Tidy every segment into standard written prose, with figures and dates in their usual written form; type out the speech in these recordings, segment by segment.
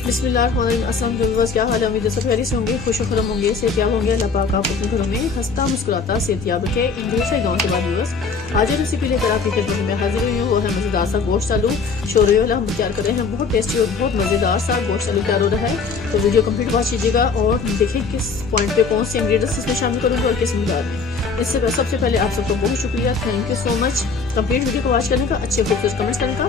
बिस्मिल्लाहिर्रहमानिर्रहीम। अस्सलाम वालेकुम। क्या हाल है? उम्मीद है सब खैरियत से होंगे, खुश खुरम होंगे, सेहतियाब होंगे। अल्लाह पाक आप अपने घरों में हंसता मुस्कुराता सेहतियाब रखे। इन ढेर सारे गाँव के बाद व्यूअर्स आज रेसिपी लेकर आपकी खिदमत में हाजिर हुई हूँ। वो है मज़ेदार सा गोश्त आलू शोरवे वाला हम तैयार कर रहे हैं। बहुत टेस्टी और बहुत मज़ेदार सा गोश्त आलू तैयार हो रहा है। तो वीडियो कंप्लीट वॉच कीजिएगा और देखिए किस पॉइंट पे कौन से इंग्रेडिएंट्स इसमें शामिल करूँगी और किस मिकदार में। इससे सबसे पहले आप सबको बहुत शुक्रिया, thank you so much complete video को वॉच करने का, अच्छे खूबसूरत कमेंट्स करने का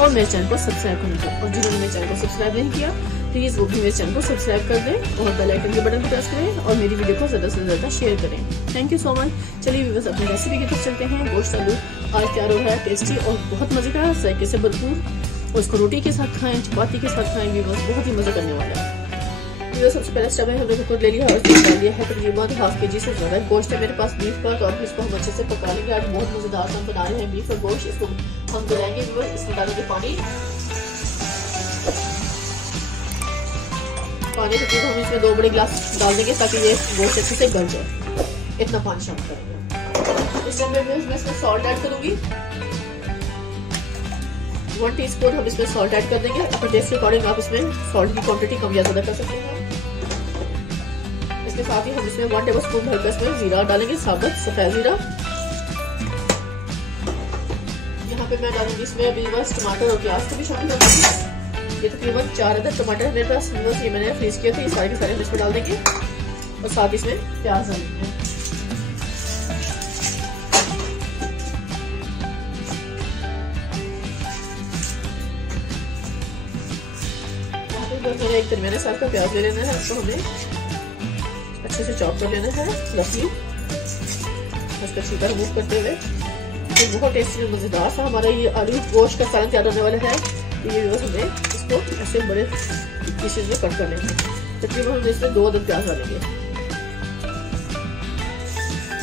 और मेरे चैनल को सब्सक्राइब करने का। और जिन्होंने मेरे चैनल को सब्सक्राइब नहीं किया प्लीज़ वो भी मेरे चैनल को सब्सक्राइब कर दें और बेल आइकन के बटन को प्रेस करें और मेरी वीडियो को ज़्यादा से ज़्यादा शेयर करें। Thank you so much. चलिए व्यूअर्स अपनी रेसिपी की तरफ चलते हैं। गोश्त आलू आज तैयार हो रहा है, टेस्टी और बहुत मज़े का, जायके से भरपूर। और इसको रोटी के साथ खाएं, चपाती के साथ खाएं, व्यूअर्स बहुत ही मज़ा करने वाला है। सबसे पहले स्टव है, हमने कुकर ले लिया और इसमें डाल दिया है तकरीबन हाफ के जी से ज़्यादा गोश्त है मेरे पास बीफ का। तो अब इसको हम अच्छे से पका लेंगे। आज बहुत मज़ेदार हम बना रहे हैं बीफ और गोश्त। इसको हम गलाएंगे व्यूअर्स। इसमें डालेंगे पानी तकरीबन हम इसमें 2 बड़े गिलास डाल देंगे ताकि ये गोश्त अच्छे से गल जाए। इतना पानी शामिल करेंगे। इस टाइम में इसमें सॉल्ट ऐड करूंगी। 1 टीस्पून हम इसमें सॉल्ट ऐड कर देंगे। अपने टेस्ट के अकॉर्डिंग आप इसमें सॉल्ट की क्वांटिटी कम या ज़्यादा कर सकते हैं। इसके साथ ही हम इसमें 1 टेबलस्पून भरकर इसमें जीरा डालेंगे, साबुत सफेद जीरा। यहाँ पे मैं डालूंगी इसमें अभी बस टमाटर और प्याज को भी शामिल कर दूंगी। ये तकरीबन 4 अदद टमाटर मेरे पास ये मैंने फ्रीज किए थे, ये सारे के सारे हम इसमें डाल देंगे और साथ इसमें प्याज डालेंगे। मैंने एक दरमियाने साइज का प्याज ले लेना है, उसको हमें अच्छे से चॉप कर लेना है रफली, उसका छिलका रिमूव करते हुए। तो बहुत टेस्टी मज़ेदार सा हमारा ये आलू गोश्त का सालन तैयार होने वाला है। ये हमें इसको ऐसे बड़े पीसेज में कट कर लेंगे। तकरीबन हम इसमें 2 अदद प्याज डालेंगे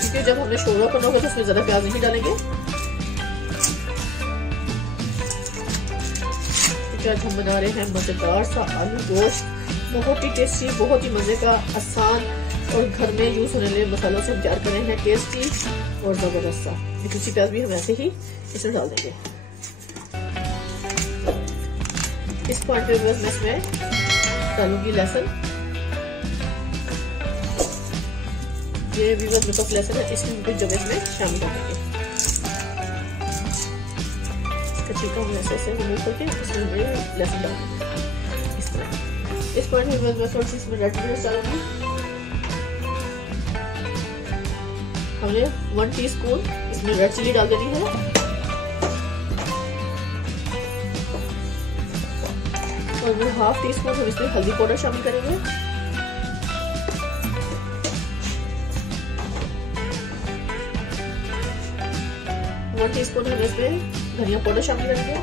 क्योंकि जब हमने शोरबा करना होगा तो उसमें ज़्यादा प्याज नहीं डालेंगे। आज हम बना रहे हैं मज़ेदार सा आलू गोश्त, बहुत ही टेस्टी, बहुत ही मज़े का, आसान और घर में यूज़ होने वाले मसालों से हम तैयार कर रहे हैं। टेस्टी और ज़बरदस्त सा। दूसरी प्याज भी हम ऐसे ही इसमें डाल देंगे। इस पॉइंट पे मैं इसमें डालूंगी लहसुन। ये भी मेरे पास लहसुन है, इसमें कुछ जब इसमें शामिल कर देंगे। छिलका हम ऐसे रिमूव करके इसमें हमें लहसुन डाल देंगे इस तरह। इस पॉइंट में मैं थोड़ी सी इसमें रेड चिली डालूंगी। हमने 1 टीस्पून इसमें रेड चिली डाल देनी है और 1/2 टीस्पून हम इसमें हल्दी पाउडर शामिल करेंगे। वन टीस्पून हम इसमें धनिया पाउडर शामिल करेंगे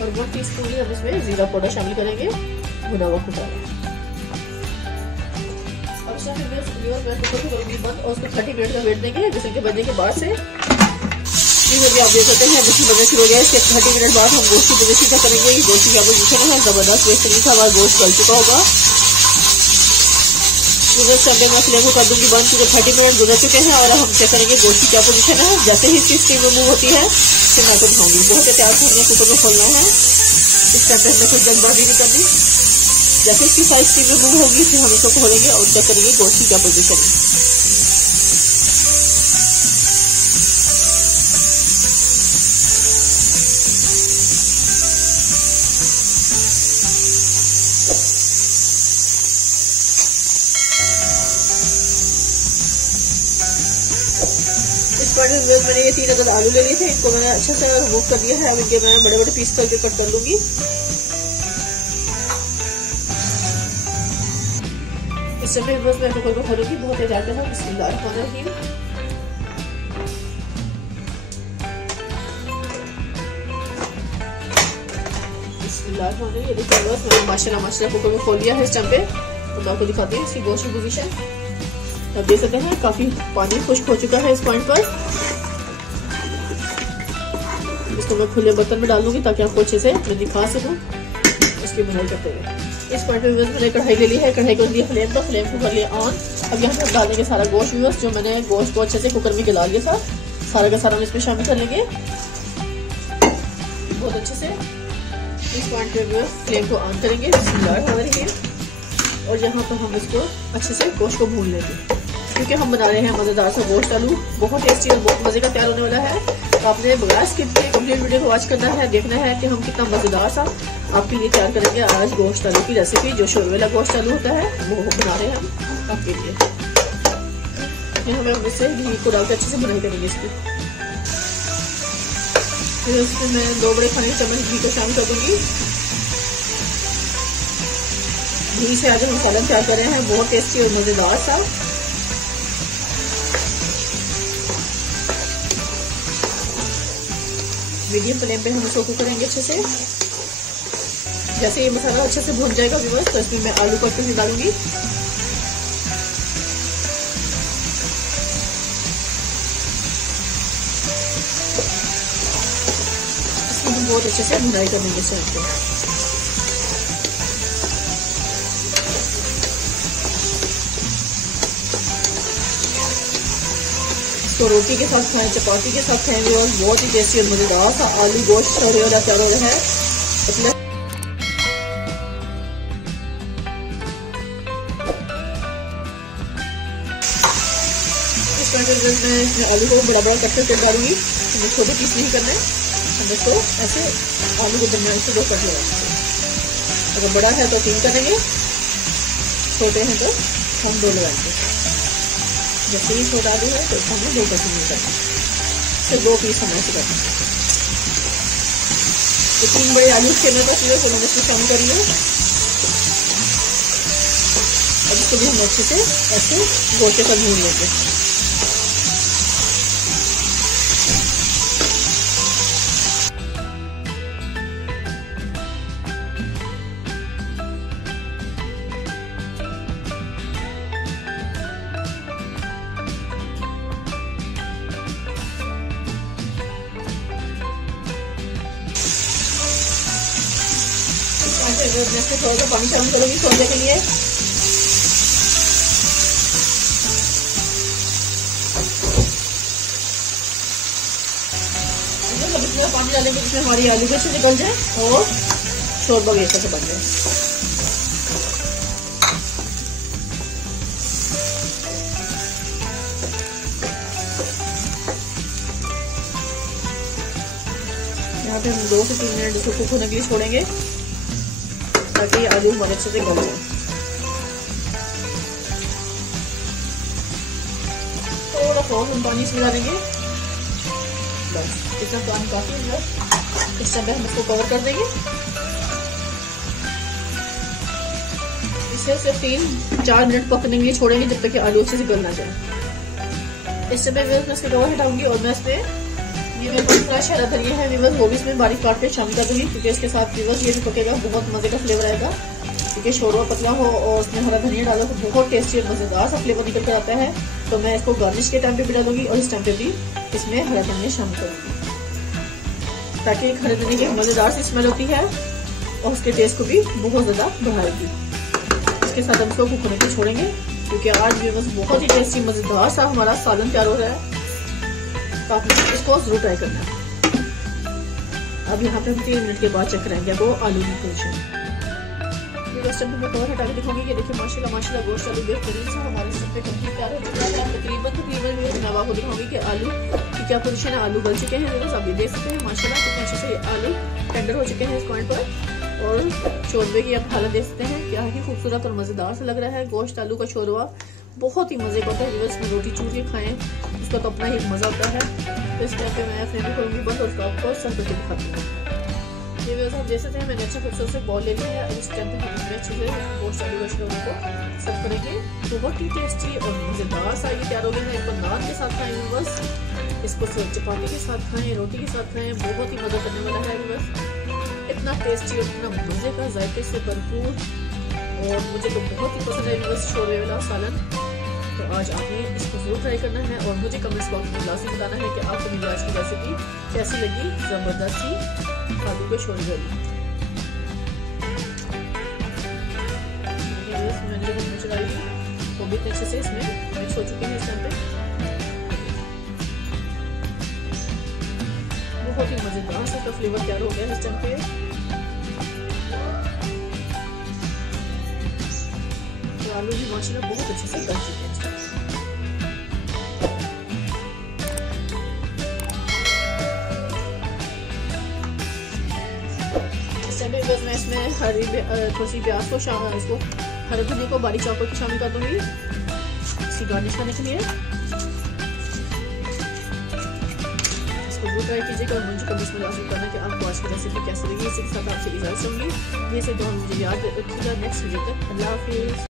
और 1 टीस्पून ही हम इसमें जीरा पाउडर शामिल करेंगे, भुना हुआ मसाला। अब इसमें मैं कुकर को करूंगी बंद और उसको 30 मिनट का वेट देंगे। विसल के बजने के बाद से आप देख सकते हैं विसल बनना शुरू हो गया है। इसके 30 मिनट बाद हम गोश्त की पोजीशन क्या करेंगे। ये गोश्त की क्या पोजीशन है, जबरदस्त टेस्ट तरीका हमारा गोश्त गल चुका होगा। मैं फ्लेम को कर दूंगी बंद क्योंकि 30 मिनट गुजर चुके हैं और हम चेक करेंगे गोश्त की क्या पोजीशन है। जैसे ही इसकी स्टीम रिमूव होती है फिर मैं तो दिखाऊंगी। बहुत एहतियात से हमने कुकर को खोलना है, इस टाइम पे हमें कुछ जल्दबाजी नहीं करनी। जैसे इसकी साइज स्टीम रिमूव होगी फिर हम इसको खोलेंगे और चेक करेंगे गोश्त की क्या पोजीशन है। मैंने ये 3 अदद आलू ले लिए थे, इनको मैंने अच्छे से रिमूव कर दिया है। अब इनके मैं बड़े बड़े पीस करके कट कर लूंगी। इस समय बस मैं कुकर को खोलूंगी बहुत एहतियात के साथ। बिस्मिल्लाहिर्रहमानिर्रहीम। बिस्मिल्लाहिर्रहमानिर्रहीम। ये देखिए बस मैंने माशाल्लाह कुकर को खोल लिया है। इस टाइम पे तो मैं आपको दिखाती हूँ इसकी गोश्त की पोजीशन। आप देख सकते हैं काफी पानी खुश्क हो चुका है इस पॉइंट पर। इसको मैं खुले बर्तन में डाल दूंगी ताकि आपको अच्छे से मैं दिखा सकूं इसकी बनाई करते हुए। इस पॉइंट पे मैंने कढ़ाई ले ली है, कढ़ाई को दिया फ्लेम पर, फ्लेम को कर लिया ऑन। अब यहाँ पर डाल देंगे सारा गोश्त व्यूअर्स, जो मैंने गोश्त को अच्छे से कुकर में गला लिया था, सारा का सारा हम इसमें शामिल कर लेंगे। बहुत अच्छे से इस पॉइंट पे भी फ्लेम को ऑन करेंगे, और यहाँ पर हम इसको अच्छे से गोश्त को भून लेंगे, क्योंकि हम बना रहे हैं मज़ेदार सा गोश्त आलू। बहुत टेस्टी और बहुत मज़े का तैयार होने वाला है। तो आपने बगैर स्किप किए कंप्लीट वीडियो को वॉच करना है, देखना है कि हम कितना मज़ेदार सा आपके लिए तैयार करेंगे आज गोश्त आलू की रेसिपी। जो शोरबे वाला गोश्त आलू होता है वो बना रहे हैं हम आपके लिए। हम इससे घी को डालकर अच्छे से बुनाई करेंगे इसकी। फिर इसमें मैं 2 बड़े खाने के चम्मच घी को शामिल कर दूंगी। घी से आज हम सालन तैयार कर रहे हैं, बहुत टेस्टी और मज़ेदार सा। मीडियम फ्लेम पे हम इसको कुक करेंगे अच्छे से। जैसे ये मसाला अच्छे से भून जाएगा व्यूअर्स, तो इसमें मैं आलू कट करके डालूंगी। इसको हम बहुत अच्छे से भुनाई कर लेंगे साथ में। तो रोटी के साथ खाएं, चपाती के साथ खाएंगे, और बहुत ही टेस्टी और मजेदार सा आलू गोश्त शोरबे वाला तैयार हो रहा है। मैं इसमें आलू को बड़ा बड़ा कट करके डालूंगी। हमें छोटे पीस नहीं करना है, हम इसको ऐसे आलू को दरमियान से 2 कट लगाएंगे। अगर बड़ा है तो 3 करेंगे, छोटे हैं तो हम 2 लगाएंगे। जैसे ही छोटा आलू है तो हमें 2 कट नहीं करना, फिर 2 पीस हम ऐसे करते हैं। तो 3 बड़े आलू खेलने का फिर मैंने इसको शामिल कर लिया। अब इसको भी हम अच्छे से ऐसे गोश्त का भून लेंगे। इसमें थोड़ा सा पानी शामिल करूंगी सोने के लिए। इसमें पानी डालेंगे जिसमें हमारी आलू भी अच्छे निकल जाए और शोरबा भी अच्छे से बन जाए। यहाँ पे हम 2 से 3 मिनट इसको कुक होने के लिए छोड़ेंगे, ताकि आलू हमारे अच्छे से गल जाए। थोड़ा हम पानी इसमें डालेंगे, बस इतना पानी काफी है। इस समय हम इसको कवर कर देंगे। इसे सिर्फ 3-4 मिनट पकने के लिए छोड़ेंगे, जब तक कि आलू अच्छे से गल ना जाए। इस समय मैं इसके कवर हटाऊंगी और मैं इसमें ये मेरे पास फ्रेश हरा धनिया है व्यूअर्स, वो भी इसमें बारीक काट के शामिल कर दूंगी, क्योंकि इसके साथ व्यूअर्स ये भी पकेगा, बहुत मजे का फ्लेवर आएगा। क्योंकि शोरबा पतला हो और उसमें हरा धनिया डालो तो बहुत टेस्टी और मजेदार सा फ्लेवर निकल कर आता है। तो मैं इसको गार्निश के टाइम पे भी डालूंगी और इस टाइम पे भी इसमें हरा धनिया शामिल करूंगी, ताकि हरे धनिया की मजेदार सी स्मेल होती है और उसके टेस्ट को भी बहुत ज्यादा बढ़ाएगी। इसके साथ हम इसको कुक होने के छोड़ेंगे, क्योंकि आज व्यूअर्स बहुत ही टेस्टी मजेदार सा हमारा सालन तैयार हो रहा है। तो आप इसको जरूर ट्राई करना। अब यहाँ पे हम 3 मिनट के बाद चेक करेंगे वो आलू की पोजीशन। मैं कवर हटा के दिखाऊंगी कि देखिए माशाल्लाह गोश्त आलू बेहतरीन सा हमारे सब पे कंप्लीट तैयार हो चुका है। तकरीबन मैं आपको दिखाऊंगी कि आलू की क्या पोजीशन है। आलू गल चुके हैं, आप ये देख सकते हैं माशाल्लाह कितने अच्छे से आलू टेंडर हो चुके हैं इस पॉइंट पर। और शोरबे की आप हालत देख सकते हैं, क्या ही खूबसूरत और मजेदार सा लग रहा है। गोश्त आलू का शोरबा बहुत ही मजे का होता है। इसमें रोटी चूर के खाएं, उसका तो अपना ही मजा होता है। तो इस टाइम पे मैं फ्लेम करूंगी बंद और उसको आपको सर्व करके दिखाती हूँ। ये वैसे आप देख सकते हैं मैंने अच्छा खूबसूरत से बॉल ले लिया है। इस टाइम पे हम इसमें अच्छे से गोश्त आलू का शोरबा को सर्व करेंगे। बहुत ही टेस्टी और मजेदार सा ये तैयार हो गया है। इसको नान के साथ खाएं बस, इसको चपाती के साथ खाएं, रोटी के साथ खाएं, बहुत ही मजा करने वाला है बस। इतना टेस्टी और इतना मजे का जायके से भरपूर, और मुझे तो बहुत ही पसंद है बस शोरबे वाला सालन। तो आज आपने इसको जरूर ट्राई करना है और मुझे कमेंट्स बॉक्स में लाजमी बताना है कि आपको मेरी आज की रेसिपी कैसी लगी। जबरदस्त सी आलू के शोरबे मैंने जब मिर्च डाली थी वो भी अच्छे से इसमें मिक्स हो चुके हैं। इस टाइम पे बहुत ही मज़ेदार सा का फ्लेवर तैयार हो गया इस टाइम पे। तो आलू भी माशाल्लाह बहुत अच्छे से गल चुके हैं। बस मैं इसमें थोड़ी सी प्याज को इसको हरे धनिया को बारीक चॉप करके शामिल कर दूंगी इसकी गार्निश करने के लिए। इसको जरूर ट्राई कीजिएगा और मुझे कभी इसमें लाजमी करना कि आपको आज की रेसिपी कैसी लगी। इसी के साथ आपसे इजाज़त दूंगी। ये से दुआ मुझे याद रखिएगा। नेक्स्ट वीडियो तक अल्लाह हाफिज़।